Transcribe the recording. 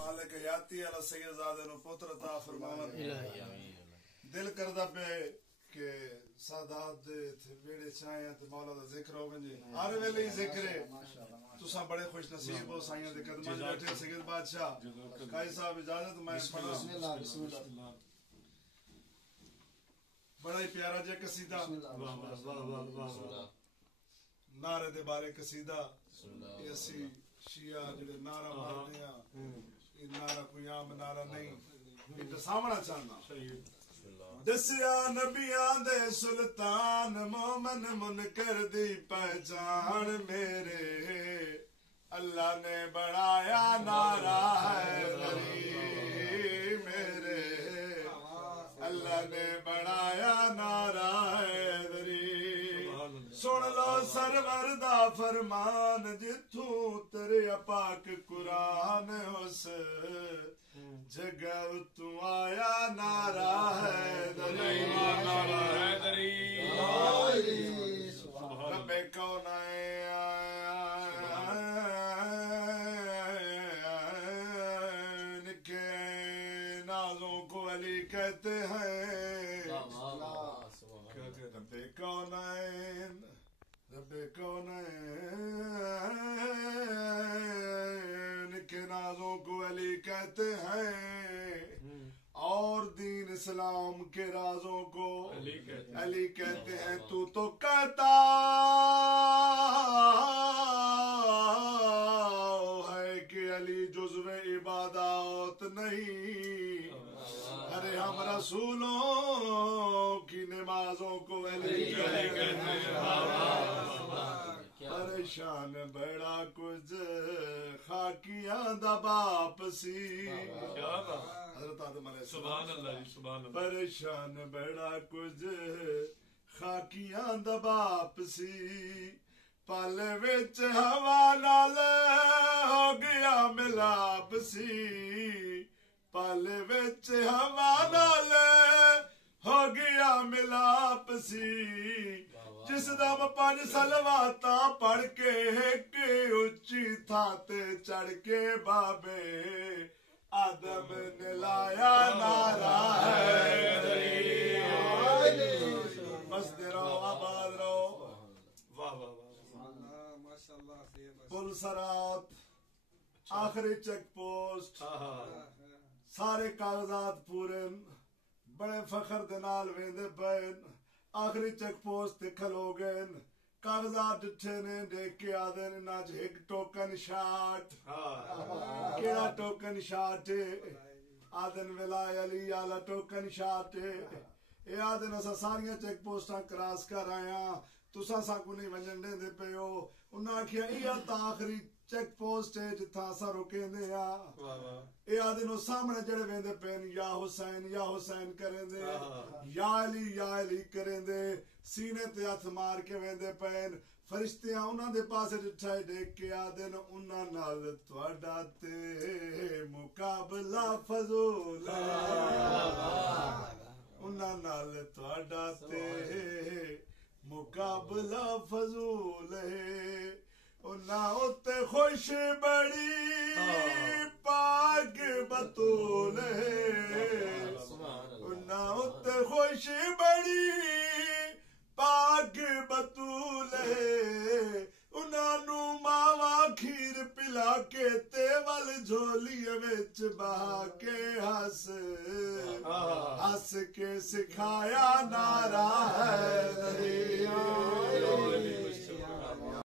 مالک یاتی علی سید زادے نو پتر عطا فرماون دل کردا پے کہ سادات دے ویڑے چاہیں تے مولا دا ذکر ہو ونجے ہر ویلے ہی ذکر ہے تساں بڑے خوش نصیب ہو سائیاں دے قدماں وچ بیٹھے سید بادشاہ قاضی صاحب اجازت میں پڑھا بسم اللہ بڑا ہی پیارا جے قصیدہ نعرے دے بارے قصیدہ یہ اسی شیعہ جڑے نعرہ مارنے ہیں یہ نعرہ کوئی عام نعرہ نہیں یہ دساونا چاہنا دسیا نبیاں دے سلطان مومن منکر دی پہچان میرے اللہ نے بڑھایا نعرہ حیدری میرے اللہ نے بڑھایا نعرہ حیدری سن لو سرور دا فرمان جتھوں تیرے پاک قرآن اس جگہ تو آیا نعرہ حیدری نعرہ حیدری رب کونین کے نازوں کو علی کہتے ہیں رب کونین رب کونین کے نازوں کو علی کہتے ہیں اور دین اسلام کے رازوں کو علی کہتے ہیں تو کہتا ہے کہ علی جزو عبادات نہیں ارے ہم رسولوں کی نمازوں کو علی کہتے ہیں پریشان بڑا کچھ خاکیاں دا باپ سی حضرت آدم علیہ السلام پریشان بڑا کچھ خاکیاں دا باپ سی پل وچ ہوا نال ہو گیا ملاپ سی پل وچ ہوا نال ہو گیا ملاپ سی جس دم 5 سلواتا پڑھ کے اچھی تھاتے چڑھ کے بابے آدم نے لایا نعرہ حیدری بستے رہو آباد رہو واہ واہ پل سرات آخری چیک پوسٹ سارے کاغذات پورے بڑے فخر دے نال ویندے پین آخری چیک پوسٹ تے کھلو گئے کاغذات ڈٹھے نے دیکھ کے آدھے نے ناج ایک ٹوکن شاٹ کیڑا ٹوکن شاٹ ہے آدھن ویلائے علی آلہ ٹوکن شاٹ ہے اے آدھن اسا ساریاں چیک پوسٹاں کراس کر آیا تسا سا کو نہیں ونجن دے دے پہ ہو انہاں کیا یہ تا آخری چیک پوسٹ ہے جتھا سا روکیں دے اے آدھنو سامنے جڑے ویندے پین یا حسین کریں دے یا علی کریں دے سینے تے ہاتھ مار کے ویندے پین فرشتیاں انہاں دے پاسے ڈٹھائے دیکھ کے آدھن انہاں نال تواڈا تے مقابلہ فضول انہاں نال تواڈا تے مقابلہ فضول ہے انہاں اتے خوش بڑی پاک بطول ہے انہاں اتے خوش بڑی پاک بطول ہے انہاں نو ماوا کھیر پلا کے تیول جھولی وچ بہا کے ہس کے سکھایا نعرہ حیدری